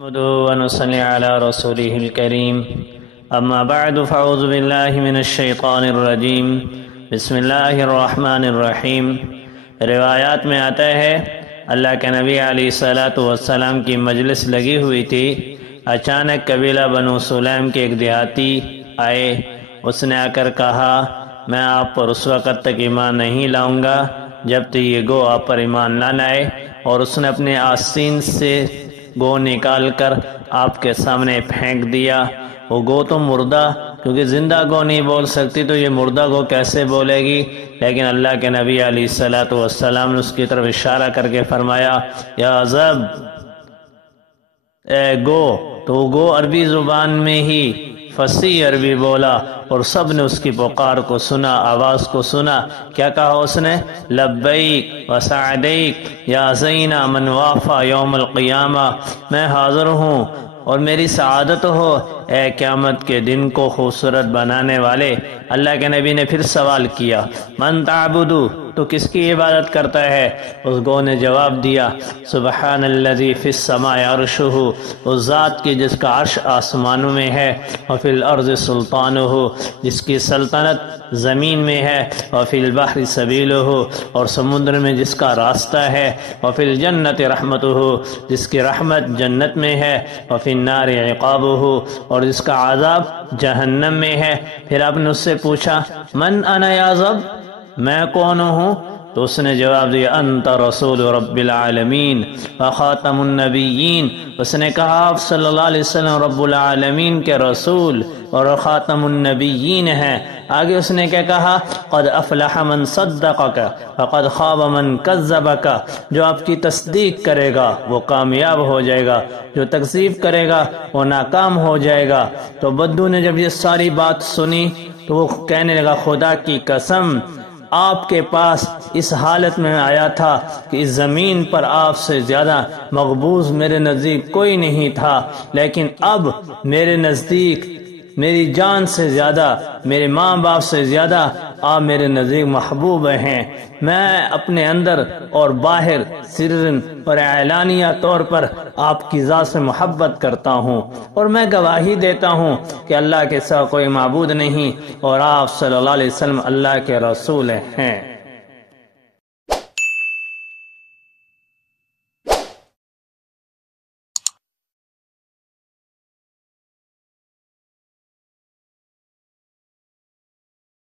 ونصلي على رسوله الكريم اما بعد فاعوذ بالله من الشیطان الرجیم بسم اللہ الرحمن الرحیم۔ روایات میں آتا ہے اللہ کے نبی علیہ السلام کی مجلس لگی ہوئی تھی، اچانک قبیلہ بنو سلیم کے ایک دیہاتی آئے، اس نے آ کر کہا میں آپ پر اس وقت تک ایمان نہیں لاؤں گا جب تک یہ گو آپ پر ایمان نہ لائے، اور اس نے اپنے آستین سے گو نکال کر آپ کے سامنے پھینک دیا۔ وہ گو تو مردہ، کیونکہ زندہ گو نہیں بول سکتی تو یہ مردہ گو کیسے بولے گی، لیکن اللہ کے نبی علیہ السلام نے اس کی طرف اشارہ کر کے فرمایا یا زب، اے گو۔ تو وہ گو عربی زبان میں ہی فصیح عربی بولا اور سب نے اس کی پکار کو سنا، آواز کو سنا۔ کیا کہا اس نے؟ لبیک و سعدیک یا زینا من وافا یوم القیامہ، میں حاضر ہوں اور میری سعادت ہو اے قیامت کے دن کو خوبصورت بنانے والے۔ اللہ کے نبی نے پھر سوال کیا من تعبدو، تو کس کی عبادت کرتا ہے؟ اس گو نے جواب دیا سبحان الذی فی السماء عرشہ، اس ذات کی جس کا عرش آسمانوں میں ہے، وفی الارض سلطانہ، جس کی سلطنت زمین میں ہے، وفی البحر سبیلہ، اور سمندر میں جس کا راستہ ہے، وفی الجنت رحمتہ، جس کی رحمت جنت میں ہے، وفی النار عقابہ، اور جس کا عذاب جہنم میں ہے۔ پھر آپ نے اس سے پوچھا من انا یا زب، میں کون ہوں؟ تو اس نے جواب دیا انت رسول رب العالمین وخاتم النبیین۔ اس نے کہا آپ صلی اللہ علیہ وسلم رب العالمین کے رسول اور خاتم النبیین ہیں۔ آگے اس نے کیا کہا؟ قد افلح من صدقک فقد خاب من کذبک، جو آپ کی تصدیق کرے گا وہ کامیاب ہو جائے گا، جو تکذیب کرے گا وہ ناکام ہو جائے گا۔ تو بدو نے جب یہ ساری بات سنی تو وہ کہنے لگا خدا کی قسم، آپ کے پاس اس حالت میں آیا تھا کہ اس زمین پر آپ سے زیادہ مقبوض میرے نزدیک کوئی نہیں تھا، لیکن اب میرے نزدیک میری جان سے زیادہ، میرے ماں باپ سے زیادہ آپ میرے نزدیک محبوب ہیں۔ میں اپنے اندر اور باہر سرن اور اعلانیہ طور پر آپ کی ذات سے محبت کرتا ہوں، اور میں گواہی دیتا ہوں کہ اللہ کے سوا کوئی معبود نہیں اور آپ صلی اللہ علیہ وسلم اللہ کے رسول ہیں۔